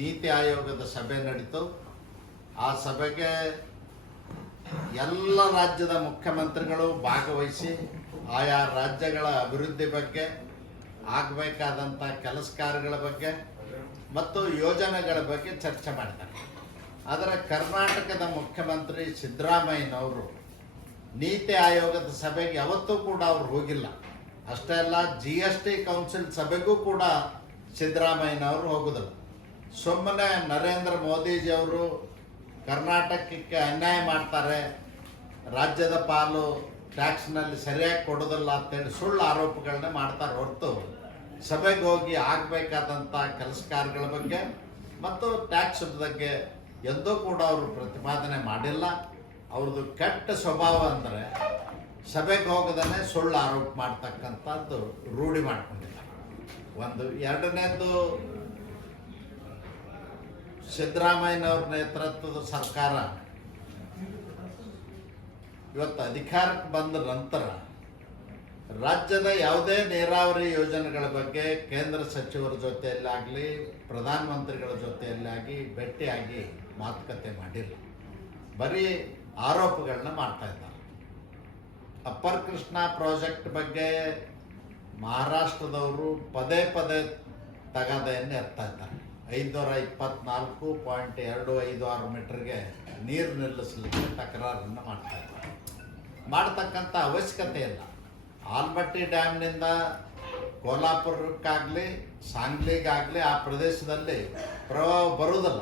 ನೀತಿ ಆಯೋಗದ ಸಭೆ ನಡೀತು. ಆ ಸಭೆಗೆ ಎಲ್ಲ ರಾಜ್ಯದ ಮುಖ್ಯಮಂತ್ರಿಗಳು ಭಾಗವಹಿಸಿ ಆಯಾ ರಾಜ್ಯಗಳ ಅಭಿವೃದ್ಧಿ ಬಗ್ಗೆ, ಆಗಬೇಕಾದಂಥ ಕೆಲಸ ಕಾರ್ಯಗಳ ಬಗ್ಗೆ ಮತ್ತು ಯೋಜನೆಗಳ ಬಗ್ಗೆ ಚರ್ಚೆ ಮಾಡಿದ್ದಾರೆ. ಆದರೆ ಕರ್ನಾಟಕದ ಮುಖ್ಯಮಂತ್ರಿ ಸಿದ್ದರಾಮಯ್ಯನವರು ನೀತಿ ಆಯೋಗದ ಸಭೆಗೆ ಯಾವತ್ತೂ ಕೂಡ ಅವರು ಹೋಗಿಲ್ಲ. ಅಷ್ಟೇ ಅಲ್ಲ, GST ಕೌನ್ಸಿಲ್ ಸಭೆಗೂ ಕೂಡ ಸಿದ್ದರಾಮಯ್ಯನವರು ಹೋಗುದಿಲ್ಲ. ಸುಮ್ಮನೆ ನರೇಂದ್ರ ಮೋದಿಜಿಯವರು ಕರ್ನಾಟಕಕ್ಕೆ ಅನ್ಯಾಯ ಮಾಡ್ತಾರೆ, ರಾಜ್ಯದ ಪಾಲು ಟ್ಯಾಕ್ಸ್ನಲ್ಲಿ ಸರಿಯಾಗಿ ಕೊಡೋದಿಲ್ಲ ಅಂತೇಳಿ ಸುಳ್ಳು ಆರೋಪಗಳನ್ನ ಮಾಡ್ತಾರೆ ಹೊರತು ಸಭೆಗೆ ಹೋಗಿ ಆಗಬೇಕಾದಂಥ ಕೆಲಸ ಕಾರ್ಯಗಳ ಬಗ್ಗೆ ಮತ್ತು ಟ್ಯಾಕ್ಸ್ ಬಗ್ಗೆ ಎಂದೂ ಕೂಡ ಅವರು ಪ್ರತಿಪಾದನೆ ಮಾಡಿಲ್ಲ. ಅವ್ರದ್ದು ಕೆಟ್ಟ ಸ್ವಭಾವ ಅಂದರೆ ಸಭೆಗೆ ಹೋಗದೇ ಸುಳ್ಳು ಆರೋಪ ಮಾಡ್ತಕ್ಕಂಥದ್ದು ರೂಢಿ ಮಾಡ್ಕೊಂಡಿದ್ದಾರೆ. ಒಂದು. ಎರಡನೇದು, ಸಿದ್ದರಾಮಯ್ಯನವ್ರ ನೇತೃತ್ವದ ಸರ್ಕಾರ ಇವತ್ತು ಅಧಿಕಾರಕ್ಕೆ ಬಂದ ನಂತರ ರಾಜ್ಯದ ಯಾವುದೇ ನೀರಾವರಿ ಯೋಜನೆಗಳ ಬಗ್ಗೆ ಕೇಂದ್ರ ಸಚಿವರ ಜೊತೆಯಲ್ಲಾಗಲಿ ಪ್ರಧಾನಮಂತ್ರಿಗಳ ಜೊತೆಯಲ್ಲಾಗಿ ಭೇಟಿಯಾಗಿ ಮಾತುಕತೆ ಮಾಡಿಲ್ಲ. ಬರೀ ಆರೋಪಗಳನ್ನ ಮಾಡ್ತಾ ಇದ್ದಾರೆ. ಅಪ್ಪರ್ ಕೃಷ್ಣ ಪ್ರಾಜೆಕ್ಟ್ ಬಗ್ಗೆ ಮಹಾರಾಷ್ಟ್ರದವರು ಪದೇ ಪದೇ ತಗಾದೆಯನ್ನು ಎತ್ತಾ ಇದ್ದಾರೆ. 524.256 ಮೀಟರ್ಗೆ ನೀರು ನಿಲ್ಲಿಸಲಿಕ್ಕೆ ತಕರಾರನ್ನು ಮಾಡ್ತಾ ಇದ್ದಾರೆ. ಮಾಡ್ತಕ್ಕಂಥ ಅವಶ್ಯಕತೆ ಇಲ್ಲ. ಆಲ್ಮಟ್ಟಿ ಡ್ಯಾಮ್ನಿಂದ ಕೋಲ್ಹಾಪುರಕ್ಕಾಗಲಿ ಸಾಂಗ್ಲಿಗಾಗಲಿ ಆ ಪ್ರದೇಶದಲ್ಲಿ ಪ್ರವಾಹ ಬರುವುದಿಲ್ಲ.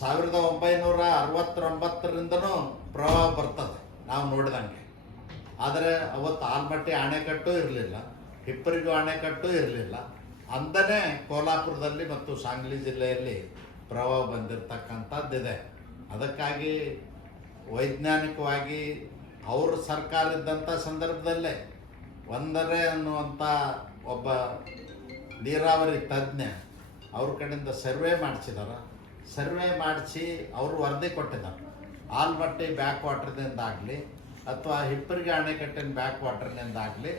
1969ರಿಂದನೂ ಪ್ರವಾಹ ಬರ್ತದೆ ನಾವು ನೋಡಿದಂಗೆ. ಆದರೆ ಅವತ್ತು ಆಲ್ಮಟ್ಟಿ ಅಣೆಕಟ್ಟು ಇರಲಿಲ್ಲ, ಹಿಪ್ಪರಿಗೂ ಅಣೆಕಟ್ಟು ಇರಲಿಲ್ಲ. ಅಂದನೇ ಕೋಲ್ಹಾಪುರದಲ್ಲಿ ಮತ್ತು ಸಾಂಗ್ಲಿ ಜಿಲ್ಲೆಯಲ್ಲಿ ಪ್ರವಾಹ ಬಂದಿರತಕ್ಕಂಥದ್ದಿದೆ. ಅದಕ್ಕಾಗಿ ವೈಜ್ಞಾನಿಕವಾಗಿ ಅವರು ಸರ್ಕಾರ ಇದ್ದಂಥ ಸಂದರ್ಭದಲ್ಲೇ ಒಂದರೆ ಅನ್ನುವಂಥ ಒಬ್ಬ ನೀರಾವರಿ ತಜ್ಞ ಅವ್ರ ಕಡೆಯಿಂದ ಸರ್ವೆ ಮಾಡಿಸಿದಾರೆ. ಸರ್ವೆ ಮಾಡಿಸಿ ಅವರು ವರದಿ ಕೊಟ್ಟಿದ್ದಾರೆ. ಆಲ್ಮಟ್ಟಿ ಬ್ಯಾಕ್ ವಾಟರ್ನಿಂದಾಗಲಿ ಅಥವಾ ಹಿಪ್ಪರಿಗೆ ಅಣೆಕಟ್ಟಿನ ಬ್ಯಾಕ್ ವಾಟರ್ನಿಂದಾಗಲಿ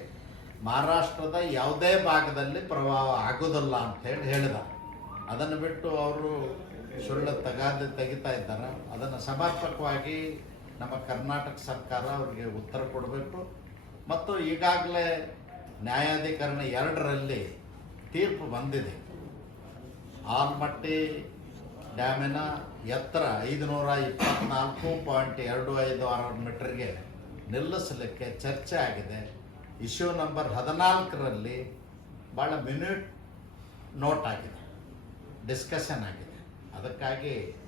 ಮಹಾರಾಷ್ಟ್ರದ ಯಾವುದೇ ಭಾಗದಲ್ಲಿ ಪ್ರವಾಹ ಆಗೋದಿಲ್ಲ ಅಂಥೇಳಿ ಹೇಳಿದ್ದಾರೆ. ಅದನ್ನು ಬಿಟ್ಟು ಅವರು ಸುಳ್ಳು ತಗಾದೆ ತೆಗಿತಾ ಇದ್ದಾರೆ. ಅದನ್ನು ಸಮರ್ಪಕವಾಗಿ ನಮ್ಮ ಕರ್ನಾಟಕ ಸರ್ಕಾರ ಅವರಿಗೆ ಉತ್ತರ ಕೊಡಬೇಕು. ಮತ್ತು ಈಗಾಗಲೇ ನ್ಯಾಯಾಧಿಕರಣ 2ರಲ್ಲಿ ತೀರ್ಪು ಬಂದಿದೆ. ಆಲ್ಮಟ್ಟಿ ಡ್ಯಾಮಿನ ಎತ್ತರ 524.256 ಮೀಟರ್ಗೆ ನಿಲ್ಲಿಸಲಿಕ್ಕೆ ಚರ್ಚೆ ಆಗಿದೆ. ಇಶ್ಯೂ ನಂಬರ್ 14ರಲ್ಲಿ ಭಾಳ ಮಿನ್ಯೂಟ್ ನೋಟ್ ಆಗಿದೆ, ಡಿಸ್ಕಷನ್ ಆಗಿದೆ. ಅದಕ್ಕಾಗಿ